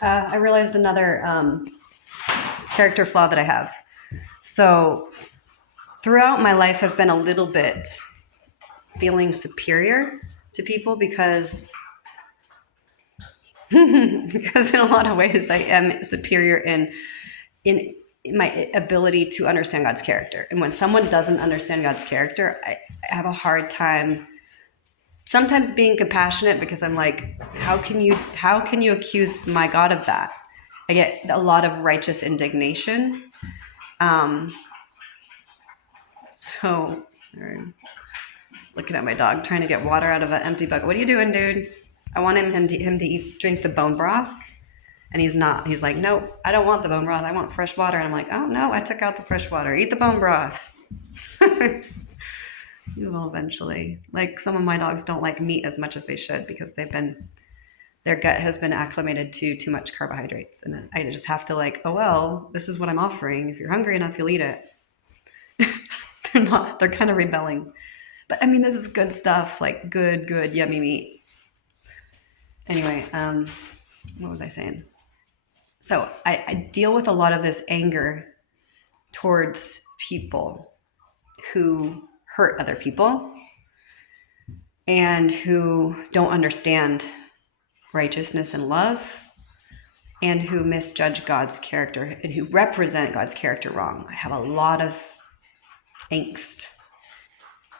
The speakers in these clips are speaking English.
I realized another character flaw that I have. So throughout my life, I've been a little bit feeling superior to people because in a lot of ways I am superior in my ability to understand God's character. And when someone doesn't understand God's character, I have a hard time sometimes being compassionate because I'm like, how can you accuse my God of that? I get a lot of righteous indignation. Um, so sorry, looking at my dog trying to get water out of an empty bucket. What are you doing, dude? I want him to drink the bone broth, and he's not. He's like, nope, I don't want the bone broth. I want fresh water. And I'm like, oh no, I took out the fresh water. Eat the bone broth. You will eventually. Like some of my dogs don't like meat as much as they should because their gut has been acclimated to too much carbohydrates, and I just have to like, oh well, this is what I'm offering. If you're hungry enough, you'll eat it. They're not. They're kind of rebelling. But I mean, this is good stuff, like good, yummy meat. Anyway, what was I saying? So I deal with a lot of this anger towards people who hurt other people and who don't understand righteousness and love and who misjudge God's character and who represent God's character wrong. I have a lot of angst.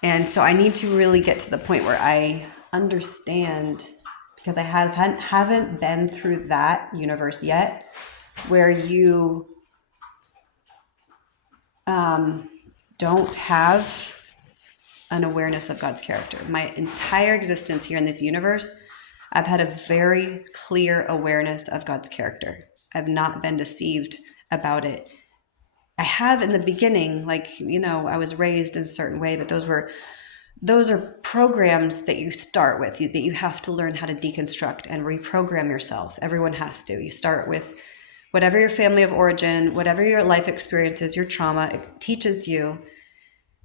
And so I need to really get to the point where I understand, because I haven't been through that universe yet, where you don't have an awareness of God's character. My entire existence here in this universe, I've had a very clear awareness of God's character. I've not been deceived about it. I have in the beginning, like, I was raised in a certain way, but those are programs that you start with, that you have to learn how to deconstruct and reprogram yourself. Everyone has to. You start with whatever your family of origin, whatever your life experiences, your trauma, it teaches you.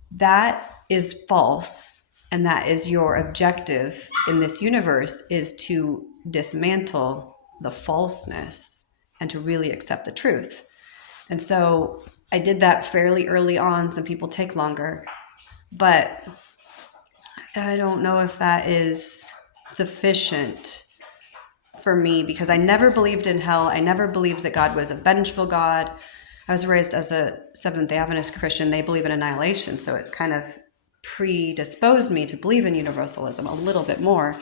That is false, and that is your objective in this universe, is to dismantle the falseness and to really accept the truth. And so I did that fairly early on. Some people take longer, but I don't know if that is sufficient for me, because I never believed in hell. I never believed that God was a vengeful God. I was raised as a Seventh-day Adventist Christian. They believe in annihilation, so it kind of predisposed me to believe in universalism a little bit more.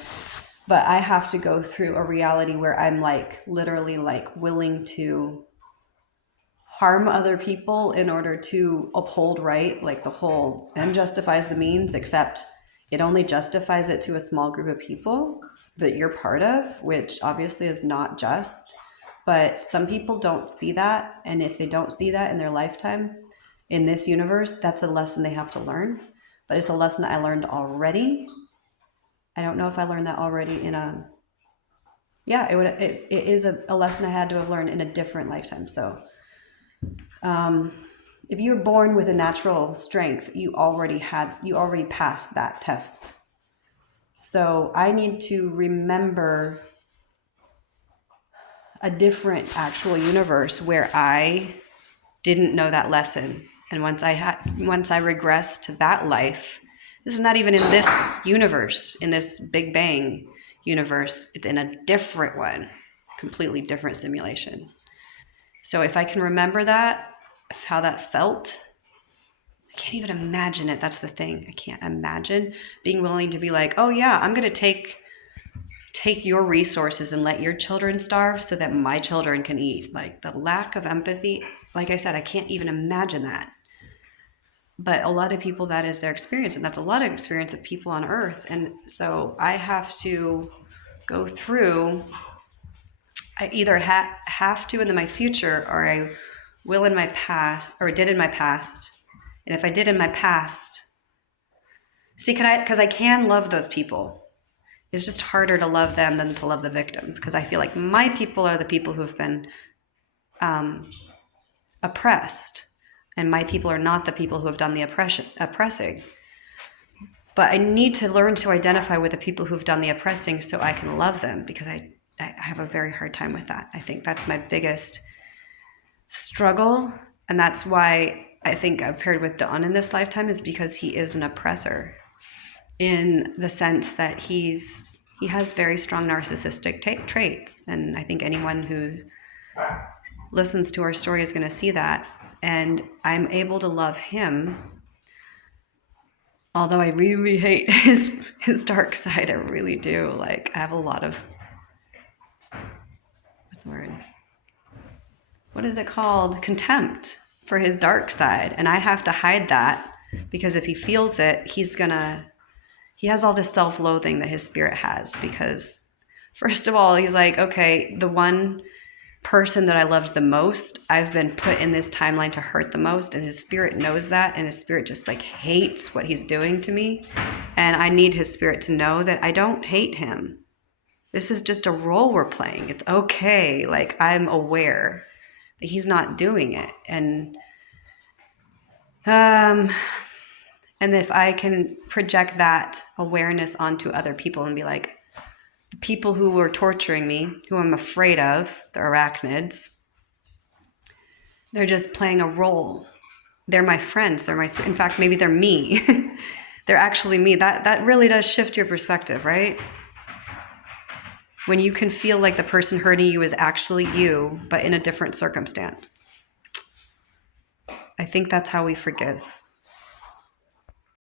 But I have to go through a reality where I'm like literally like willing to harm other people in order to uphold right, like the whole end justifies the means, except it only justifies it to a small group of people that you're part of, which obviously is not just. But some people don't see that, and if they don't see that in their lifetime in this universe, that's a lesson they have to learn. But it's a lesson I learned already. I don't know if I learned that already it is a lesson I had to have learned in a different lifetime. So if you're born with a natural strength, you already passed that test. So I need to remember a different actual universe where I didn't know that lesson. And once I regress to that life, this is not even in this universe, in this Big Bang universe, it's in a different one, completely different simulation. So if I can remember that, how that felt, I can't even imagine it. That's the thing. I can't imagine being willing to be like, oh yeah, I'm going to take your resources and let your children starve so that my children can eat. Like the lack of empathy, like I said, I can't even imagine that. But a lot of people, that is their experience, and that's a lot of experience of people on earth. And so I have to go through, I either have to in my future, or I will in my past, or did in my past. And if I did in my past, because I can love those people. It's just harder to love them than to love the victims, because I feel like my people are the people who have been oppressed, and my people are not the people who have done the oppressing. But I need to learn to identify with the people who've done the oppressing so I can love them, because I I have a very hard time with that. I think that's my biggest struggle. And that's why I think I've paired with Don in this lifetime, is because he is an oppressor, in the sense that he has very strong narcissistic traits. And I think anyone who listens to our story is going to see that. And I'm able to love him, although I really hate his dark side. I really do. Like, I have a lot of, what's the word? What is it called? Contempt for his dark side. And I have to hide that, because if he feels it, he has all this self-loathing that his spirit has, because first of all, he's like, okay, the one person that I loved the most, I've been put in this timeline to hurt the most, and his spirit knows that, and his spirit just like hates what he's doing to me. And I need his spirit to know that I don't hate him. This is just a role we're playing. It's okay. Like, I'm aware that he's not doing it. And if I can project that awareness onto other people and be like, the people who are torturing me, who I'm afraid of, the arachnids, they're just playing a role. They're my friends. They're my, in fact, maybe they're me. They're actually me. That really does shift your perspective, right? When you can feel like the person hurting you is actually you, but in a different circumstance. I think that's how we forgive.